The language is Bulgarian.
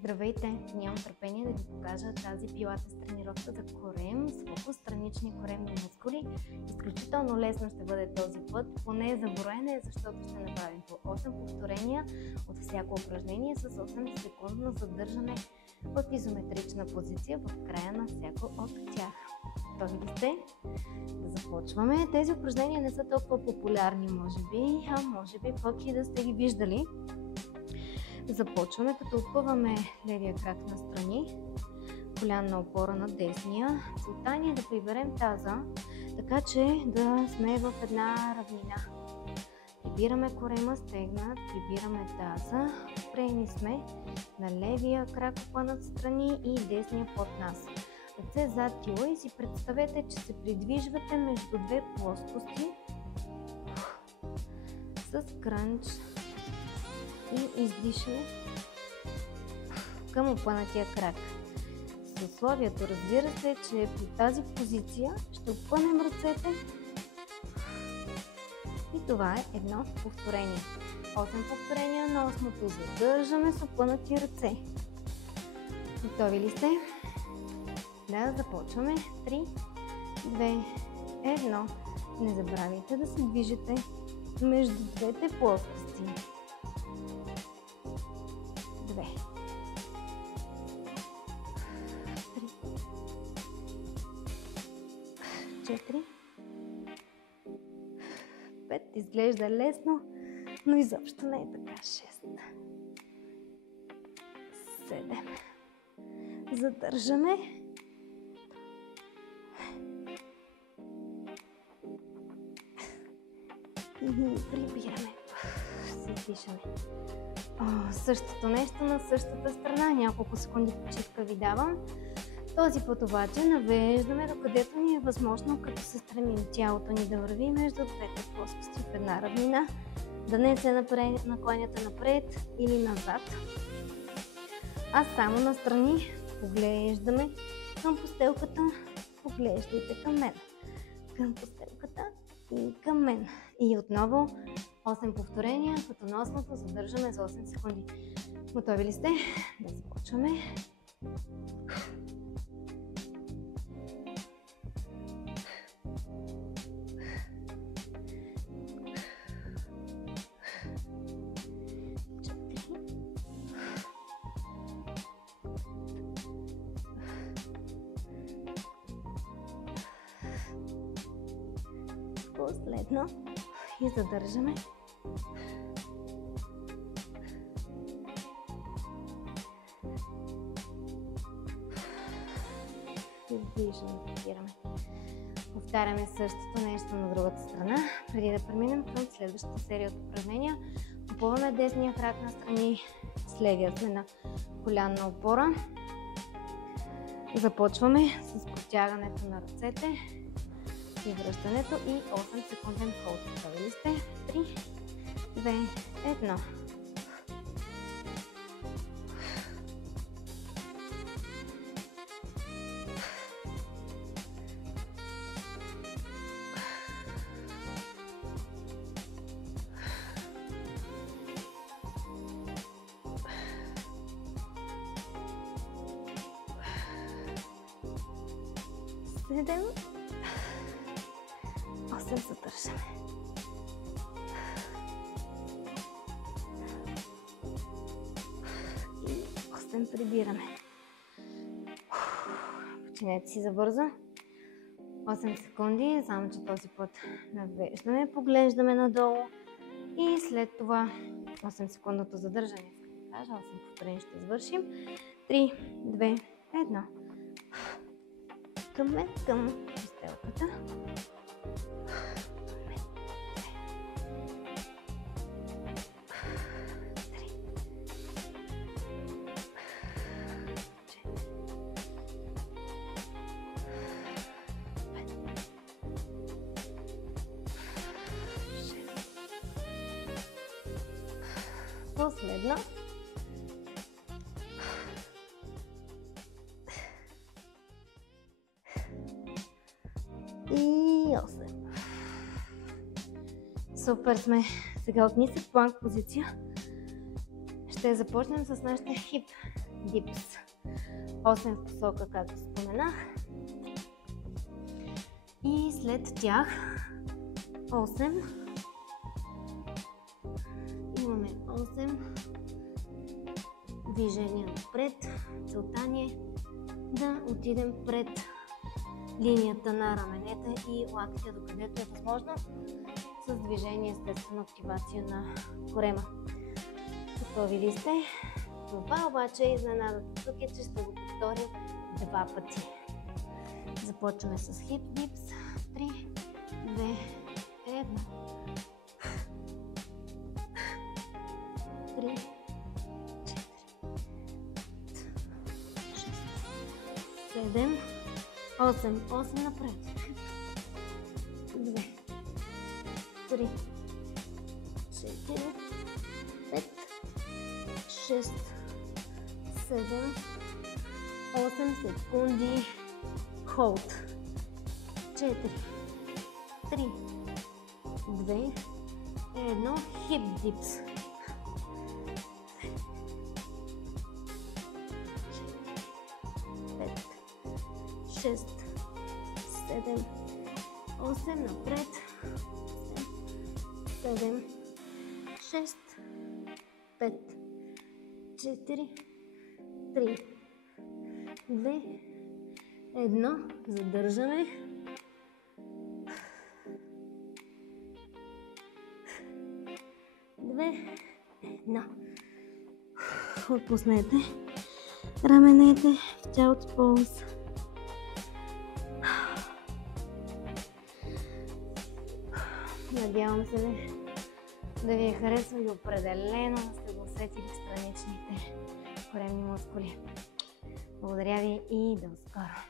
Здравейте! Нямам търпение да ви покажа тази пилатес тренировка за корем с фокус странични коремни мускули. Изключително лесно ще бъде този път, поне за броене, защото ще направим по 8 повторения от всяко упражнение с 8 секундно задържане в изометрична позиция в края на всяко от тях. Готови ли сте? Да започваме. Тези упражнения не са толкова популярни, може би пък и да сте ги виждали. Започваме като опъваме левия крак настрани, коленна опора на десния. Целта ни е да приберем таза, така че да сме в една равнина. Прибираме корема, стегна, прибираме таза, спрени сме на левия крак опънат страни и десния под нас. Ръце зад тила и си представете, че се придвижвате между две плоскости с крънч и издишане към опънатия крак. С условието, разбира се, че при тази позиция ще опънем ръцете и това е едно повторение. 8 повторения на 8-то задържаме с опънати ръце. Готови ли сте? Да, започваме. 3, 2, 1. Не забравяйте да се движите между двете плоскости. 2, 3, 4, 5. Изглежда лесно, но изобщо не е така. 6, 7. Задържаме. И прибираме. С издишане. Същото нещо на същата страна. Няколко секунди почивка ви давам. Този път обаче навеждаме докъдето ни е възможно, като се стремим тялото ни да върви между двете плоскости в една равнина, да не се накланяте напред или назад, а само настрани. Поглеждаме към постелката, поглеждайте към мен, към постелката и към мен. И отново 8 повторения, като на 8-то задържаме за 8 секунди. Готови ли сте? Да започваме. Последно и задържаме. Издишаме, прибираме. Повтаряме същото нещо на другата страна. Преди да преминем към следващата серия от упражнения, опъваме десния крак настрани, с левия сме на колянна опора. Започваме с протягането на ръцете и връщането и 8 секунден холд. Готови ли сте? 3, 2, 1. Седем. 8 задържаме. И 8 прибираме. Починете си за бързо. 8 секунди, само че този път навеждаме, поглеждаме надолу и след това 8 секундното задържане. 8 повторения ще извършим. 3, 2, 1. Към мен, към постелката. Последно. И 8. Супер сме. Сега от нисък планк позиция Ще започнем с нашите хип дипс. 8 в посока, както споменах. И след тях 8. Имаме 8 движения напред. Целта ни е да отидем пред линията на раменете и лактите, докъдето е възможно, с движение, естествено, активация на корема. Готови ли сте? Това обаче изненадата тук е, че ще го повторя 2 пъти. Започваме с хип дипс. 3, 2, 1. 3, 4, 7, 8. 8 напред. 2, 3, 4, 5, 6, 7, 8 секунди. Hold. 4, 3, 2, 1. Хип дипс. 5, 6, 7, 8 напред. 7, 6, 5, 4, 3, 2, 1. Задържаме. 2, 1. Отпуснете раменете в Child's Pose. Надявам се да ви е харесало и определено да сте го усетили в страничните коремни мускули. Благодаря ви и до скоро!